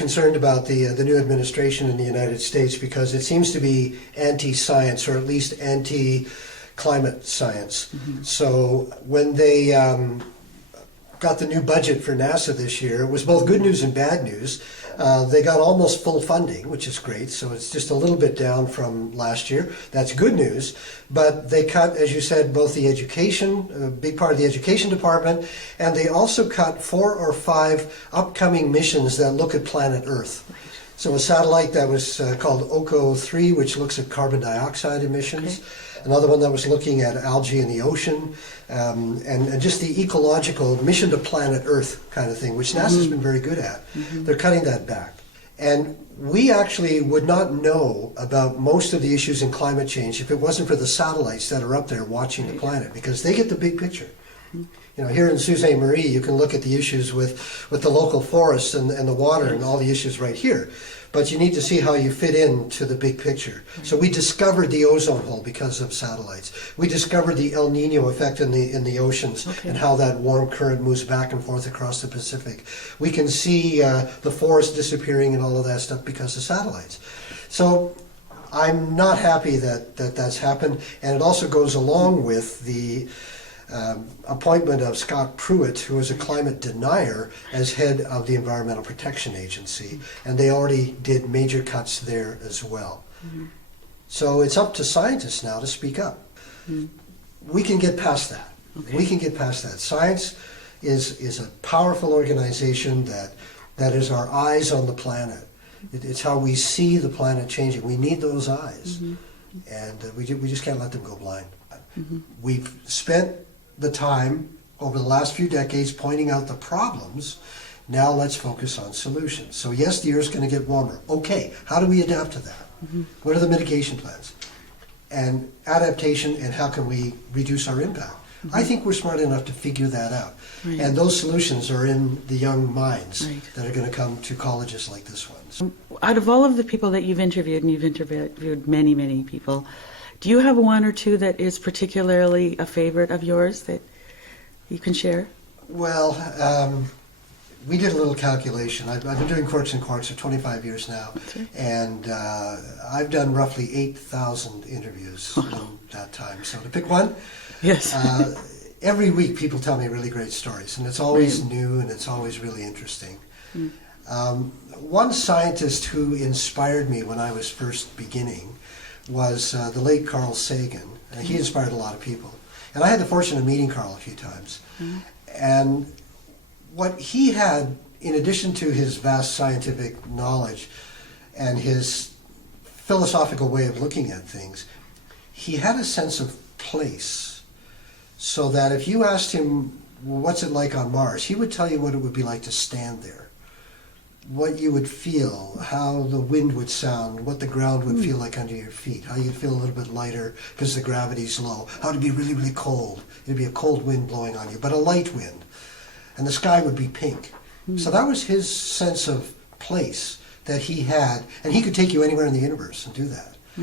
concerned about the new administration in the United States because it seems to be anti-science, or at least anti-climate science. So when they got the new budget for NASA this year, it was both good news and bad news. They got almost full funding, which is great, so it's just a little bit down from last year. That's good news, but they cut, as you said, both the education, a big part of the education department, and they also cut 4 or 5 upcoming missions that look at planet Earth. So a satellite that was called OCO-3, which looks at carbon dioxide emissions. Another one that was looking at algae in the ocean, and just the ecological mission to planet Earth kind of thing, which NASA's been very good at. They're cutting that back. And we actually would not know about most of the issues in climate change if it wasn't for the satellites that are up there watching the planet, because they get the big picture. You know, here in Sault Ste. Marie, you can look at the issues with the local forests and the water and all the issues right here. But you need to see how you fit into the big picture. So we discovered the ozone hole because of satellites. We discovered the El Nino effect in the oceans and how that warm current moves back and forth across the Pacific. We can see the forest disappearing and all of that stuff because of satellites. So I'm not happy that that's happened, and it also goes along with the appointment of Scott Pruitt, who is a climate denier, as head of the Environmental Protection Agency, and they already did major cuts there as well. So it's up to scientists now to speak up. We can get past that. We can get past that. Science is a powerful organization that is our eyes on the planet. It's how we see the planet changing. We need those eyes, and we just can't let them go blind. We've spent the time over the last few decades pointing out the problems. Now let's focus on solutions. So yes, the Earth's going to get warmer. Okay, how do we adapt to that? What are the mitigation plans? And adaptation, and how can we reduce our impact? I think we're smart enough to figure that out. And those solutions are in the young minds that are going to come to colleges like this one. Out of all of the people that you've interviewed, and you've interviewed many, many people, do you have one or two that is particularly a favorite of yours that you can share? Well, we did a little calculation. I've been doing Quarks and Quarks for 25 years now, and I've done roughly 8,000 interviews in that time. So to pick one, every week people tell me really great stories, and it's always new and it's always really interesting. One scientist who inspired me when I was first beginning was the late Carl Sagan. He inspired a lot of people. And I had the fortune of meeting Carl a few times. And what he had, in addition to his vast scientific knowledge and his philosophical way of looking at things, he had a sense of place. So that if you asked him, well, what's it like on Mars, he would tell you what it would be like to stand there. What you would feel, how the wind would sound, what the ground would feel like under your feet, how you'd feel a little bit lighter because the gravity's low, how it'd be really, really cold. It'd be a cold wind blowing on you, but a light wind. And the sky would be pink. So that was his sense of place that he had, and he could take you anywhere in the universe and do that.